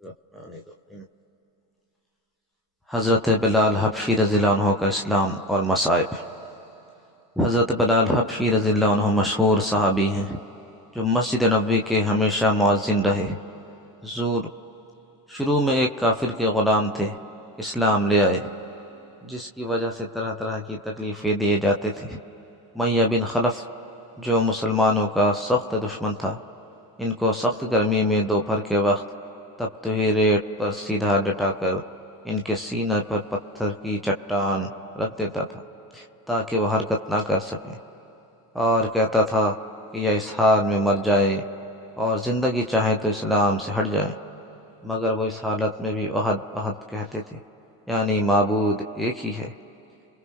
الرحمن الرحیم۔ حضرت بلال حبشی رضی اللہ عنہ کا اسلام اور مصائب۔ حضرت بلال حبشی رضی اللہ عنہ مشہور صحابی ہیں جو مسجد نبوی کے ہمیشہ مؤذن رہے۔ حضور شروع میں ایک کافر کے غلام تھے، اسلام لے آئے، جس کی وجہ سے طرح طرح کی تکلیفیں دیے جاتے تھے۔ امیہ بن خلف جو مسلمانوں کا سخت دشمن تھا، ان کو سخت گرمی میں دوپہر کے وقت تپتے ہوئے ریت پر سیدھا لٹا کر ان کے سینے پر پتھر کی چٹان رکھ دیتا تھا تاکہ وہ حرکت نہ کر سکیں، اور کہتا تھا کہ یہ اس حال میں مر جائے اور زندگی چاہے تو اسلام سے ہٹ جائے، مگر وہ اس حالت میں بھی احد احد کہتے تھے، یعنی معبود ایک ہی ہے۔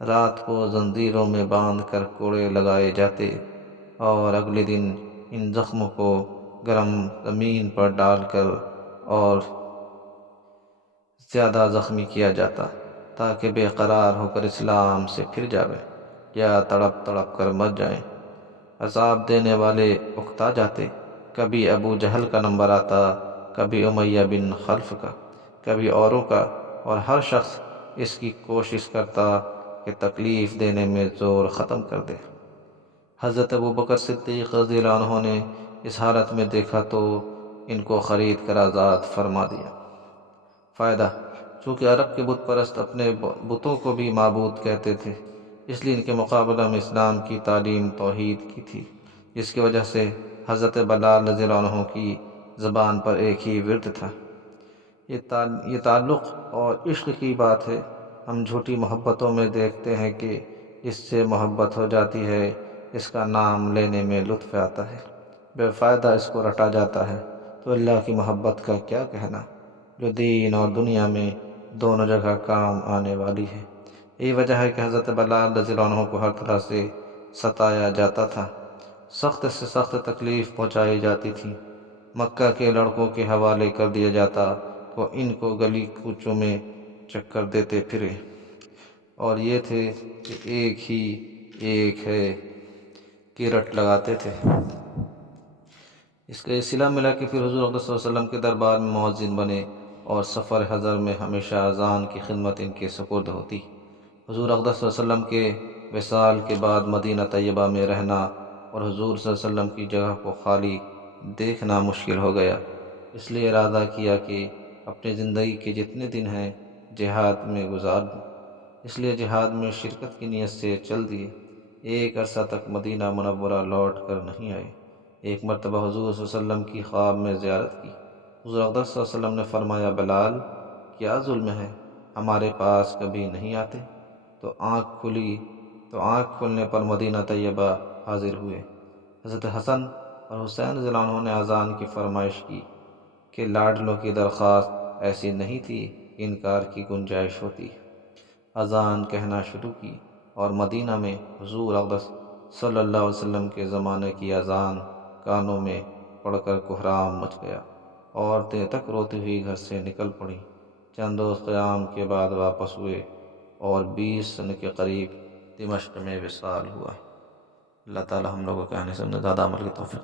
رات کو زنجیروں میں باندھ کر کوڑے لگائے جاتے اور اگلے دن ان زخموں کو گرم زمین پر ڈال کر اور زیادہ زخمی کیا جاتا تاکہ بے قرار ہو کر اسلام سے پھر جاویں یا تڑپ تڑپ کر مر جائیں۔ عذاب دینے والے اکتا جاتے، کبھی ابو جہل کا نمبر آتا، کبھی امیہ بن خلف کا، کبھی اوروں کا، اور ہر شخص اس کی کوشش کرتا کہ تکلیف دینے میں زور ختم کر دے۔ حضرت ابوبکر صدیق رضی اللہ عنہ نے اس حالت میں دیکھا تو ان کو خرید کر آزاد فرما دیا۔ فائدہ: چونکہ عرب کے بت پرست اپنے بتوں کو بھی معبود کہتے تھے، اس لیے ان کے مقابلہ میں اسلام کی تعلیم توحید کی تھی، جس کی وجہ سے حضرت بلال رضی اللہ عنہ کی زبان پر ایک ہی ورد تھا۔ یہ تعلق اور عشق کی بات ہے۔ ہم جھوٹی محبتوں میں دیکھتے ہیں کہ اس سے محبت ہو جاتی ہے، اس کا نام لینے میں لطف آتا ہے، بے فائدہ اس کو رٹا جاتا ہے، تو اللہ کی محبت کا کیا کہنا، جو دین اور دنیا میں دونوں جگہ کام آنے والی ہے۔ یہی وجہ ہے کہ حضرت بلال رضی اللہ عنہ کو ہر طرح سے ستایا جاتا تھا، سخت سے سخت تکلیف پہنچائی جاتی تھی۔ مکہ کے لڑکوں کے حوالے کر دیا جاتا کہ ان کو گلی کوچوں میں چکر دیتے پھرے، اور یہ تھے کہ ایک ہی ایک ہے کی رٹ لگاتے تھے۔ اس کا یہ صلہ ملا کہ پھر حضور اقدس صلی اللہ علیہ وسلم کے دربار میں مؤذن بنے، اور سفر حضر میں ہمیشہ اذان کی خدمت ان کے سپرد ہوتی۔ حضور اقدس صلی اللہ علیہ وسلم کے وصال کے بعد مدینہ طیبہ میں رہنا اور حضور صلی اللہ علیہ وسلم کی جگہ کو خالی دیکھنا مشکل ہو گیا، اس لیے ارادہ کیا کہ اپنی زندگی کے جتنے دن ہیں جہاد میں گزار دوں، اس لیے جہاد میں شرکت کی نیت سے چل دیے۔ ایک عرصہ تک مدینہ منورہ لوٹ کر نہیں آئے۔ ایک مرتبہ حضور صلی اللہ علیہ وسلم کی خواب میں زیارت کی۔ حضور اقدس صلی اللہ علیہ وسلم نے فرمایا، بلال کیا ظلم ہے، ہمارے پاس کبھی نہیں آتے؟ تو آنکھ کھلنے پر مدینہ طیبہ حاضر ہوئے۔ حضرت حسن اور حسین رضی اللہ عنہ نے اذان کی فرمائش کی کہ لاڈلوں کی درخواست ایسی نہیں تھی کہ انکار کی گنجائش ہوتی۔ اذان کہنا شروع کی اور مدینہ میں حضور اقدس صلی اللہ علیہ وسلم کے زمانے کی اذان کانوں میں پڑھ کر کہرام مچ گیا۔ عورتیں تک روتی ہوئی گھر سے نکل پڑیں۔ چند روز قیام کے بعد واپس ہوئے اور 20 سن کے قریب دمشق میں وصال ہوا۔ اللہ تعالی ہم لوگوں کے آنے سے زیادہ عمل کی توفیق